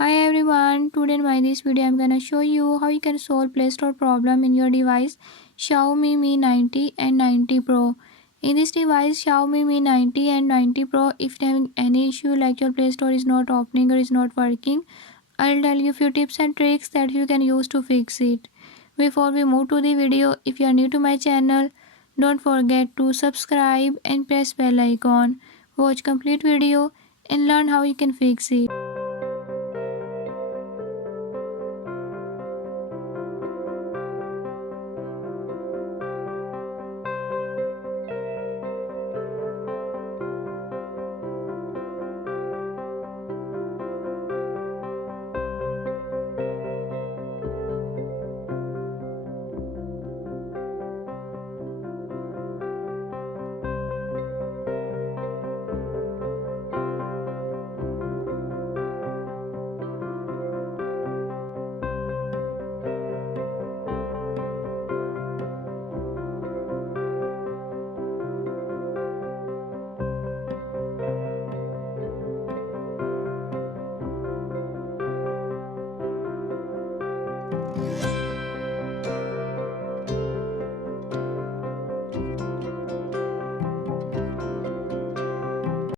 Hi everyone, today in my this video I'm gonna show you how you can solve Play Store problem in your device Xiaomi Mi 90 and 90 Pro. In this device Xiaomi Mi 90 and 90 Pro, if you're having any issue like your Play Store is not opening or is not working, I'll tell you few tips and tricks that you can use to fix it. Before we move to the video, if you are new to my channel, don't forget to subscribe and press bell icon. Watch complete video and learn how you can fix it.